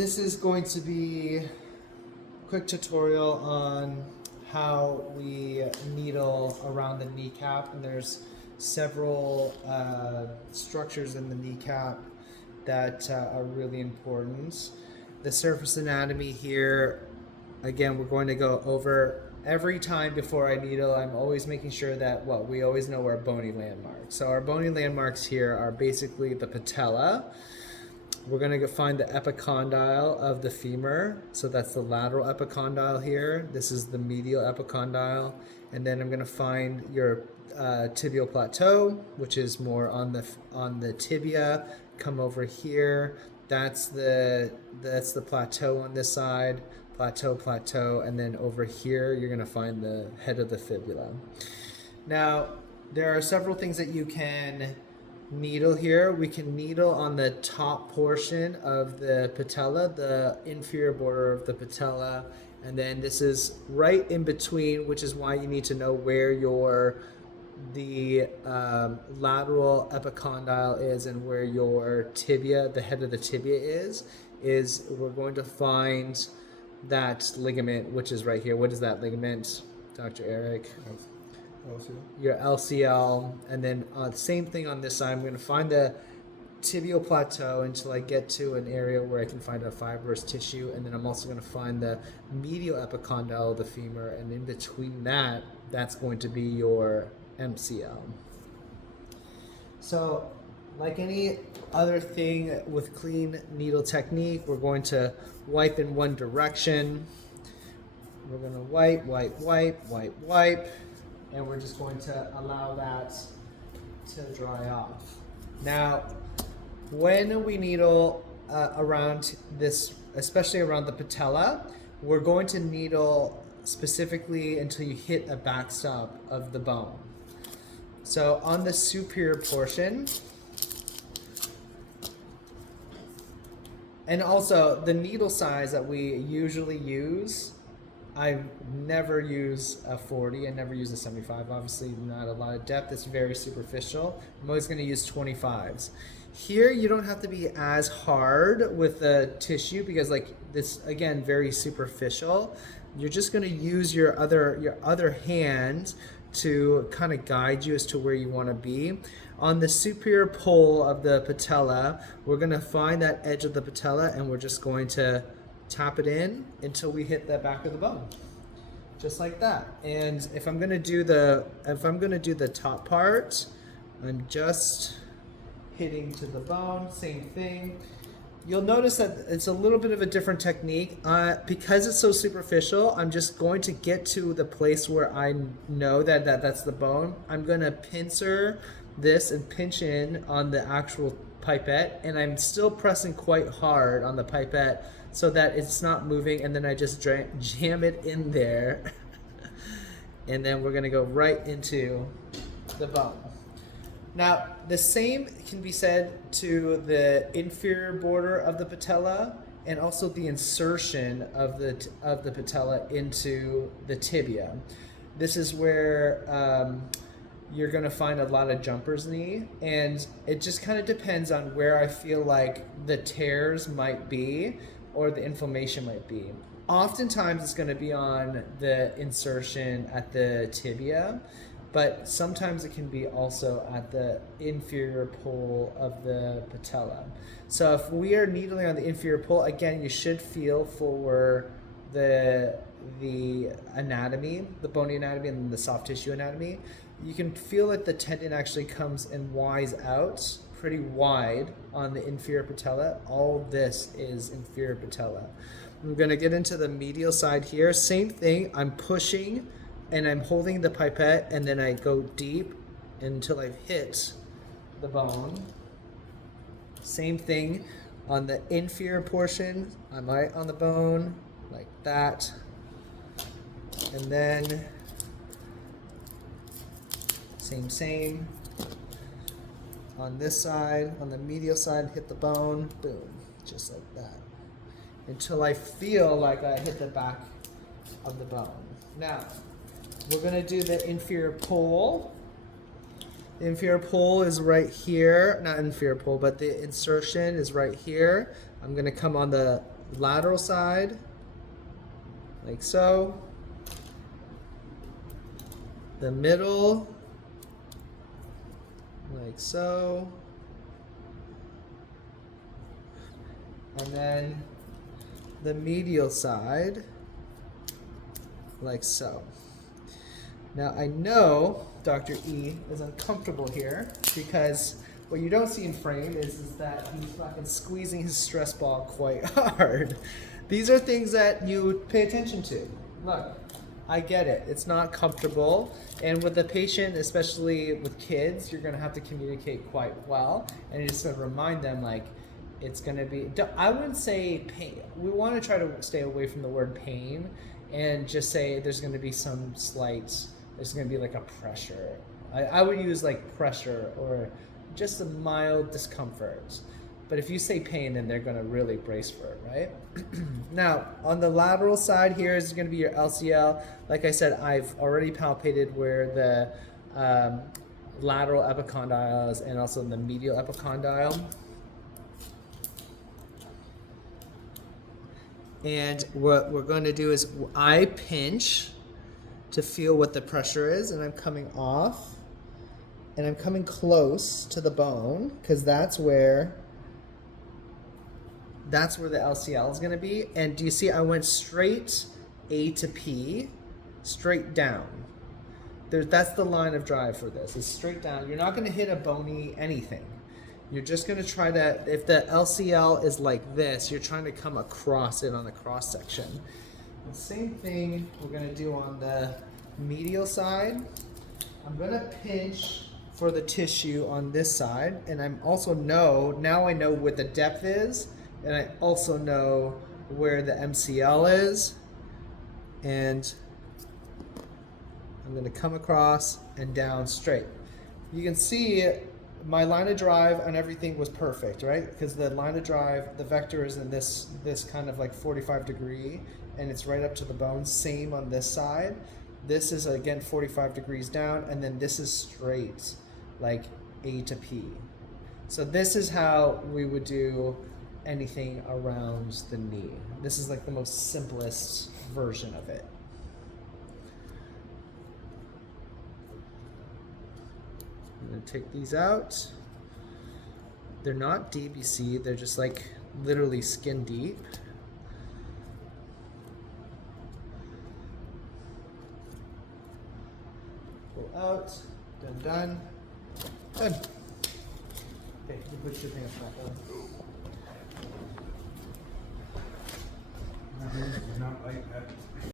this is going to be a quick tutorial on how we needle around the kneecap, and there's several structures in the kneecap that are really important. The surface anatomy here, again, we're going to go over every time before I needle. I'm always making sure that, well, we always know our bony landmarks. So our bony landmarks here are basically the patella. We're going to go find the epicondyle of the femur. So that's the lateral epicondyle here. This is the medial epicondyle. And then I'm going to find your tibial plateau, which is more on the tibia. Come over here. That's the plateau on this side. Plateau, and then over here you're going to find the head of the fibula. Now, there are several things that you can needle here. We can needle on the top portion of the patella, the inferior border of the patella, and then this is right in between, which is why you need to know where the lateral epicondyle is and where your tibia, the head of the tibia is we're going to find that ligament, which is right here. What is that ligament, Dr. Eric? LCL. Your LCL, and then same thing on this side. I'm going to find the tibial plateau until I get to an area where I can find a fibrous tissue, and then I'm also going to find the medial epicondyle of the femur, and in between that's going to be your MCL. So, like any other thing with clean needle technique, we're going to wipe in one direction. We're going to wipe, and we're just going to allow that to dry off. Now, when we needle around this, especially around the patella, we're going to needle specifically until you hit a backstop of the bone. So on the superior portion, and also the needle size that we usually use, I never use a 40, I never use a 75, obviously not a lot of depth, it's very superficial. I'm always going to use 25s. Here you don't have to be as hard with the tissue because like this, again, very superficial. You're just going to use your other hand to kind of guide you as to where you want to be. On the superior pole of the patella, we're going to find that edge of the patella and we're just going to tap it in until we hit the back of the bone, just like that. And if I'm going to do the top part, I'm just hitting to the bone, same thing. You'll notice that it's a little bit of a different technique. Because it's so superficial, I'm just going to get to the place where I know that's the bone. I'm going to pincer this and pinch in on the actual pipette, and I'm still pressing quite hard on the pipette so that it's not moving, and then I just jam it in there. And then we're going to go right into the bone. Now, the same can be said to the inferior border of the patella and also the insertion of the patella into the tibia. This is where you're going to find a lot of jumper's knee, and it just kind of depends on where I feel like the tears might be or the inflammation might be. Oftentimes it's going to be on the insertion at the tibia, but sometimes it can be also at the inferior pole of the patella. So if we are needling on the inferior pole, again, you should feel for the anatomy, the bony anatomy and the soft tissue anatomy. You can feel that the tendon actually comes and wides out pretty wide on the inferior patella. All this is inferior patella. I'm going to get into the medial side here. Same thing, I'm pushing and I'm holding the pipette, and then I go deep until I've hit the bone. Same thing on the inferior portion. I'm right on the bone, like that. And then same. On this side, on the medial side, hit the bone, boom, just like that. Until I feel like I hit the back of the bone. Now, we're going to do the inferior pole. The inferior pole is right here. Not inferior pole, but the insertion is right here. I'm going to come on the lateral side, like so. The middle, like so. And then the medial side, like so. Now I know Dr. E is uncomfortable here because what you don't see in frame is that he's fucking squeezing his stress ball quite hard. These are things that you would pay attention to. Look, I get it. It's not comfortable. And with the patient, especially with kids, you're going to have to communicate quite well. And you're just going to remind them, like, it's going to be, I wouldn't say pain. We want to try to stay away from the word pain and just say there's going to be some slight, there's going to be like a pressure. I would use like pressure or just a mild discomfort. But if you say pain, then they're going to really brace for it, right? Now, on the lateral side here is going to be your LCL. Like I said, I've already palpated where the lateral epicondyle is and also the medial epicondyle. And what we're going to do is I pinch to feel what the pressure is, and I'm coming off, and I'm coming close to the bone, because that's where the LCL is going to be. And do you see I went straight A to P, straight down. That's the line of drive for this. It's straight down. You're not going to hit a bony anything. You're just going to try that. If the LCL is like this, you're trying to come across it on the cross section. The same thing we're going to do on the medial side. I'm going to pinch for the tissue on this side, and I'm also now I know what the depth is, and I also know where the MCL is, and I'm going to come across and down straight. You can see my line of drive and everything was perfect, right? Because the line of drive, the vector is in this kind of like 45 degree, and it's right up to the bone. Same on this side. This is again 45 degrees down, and then this is straight, like A to P. So this is how we would do anything around the knee. This is like the most simplest version of it. I'm going to take these out. They're not deep, you see, they're just like literally skin deep. Pull out, done. Done. Okay, you put your pants back on. Not like that.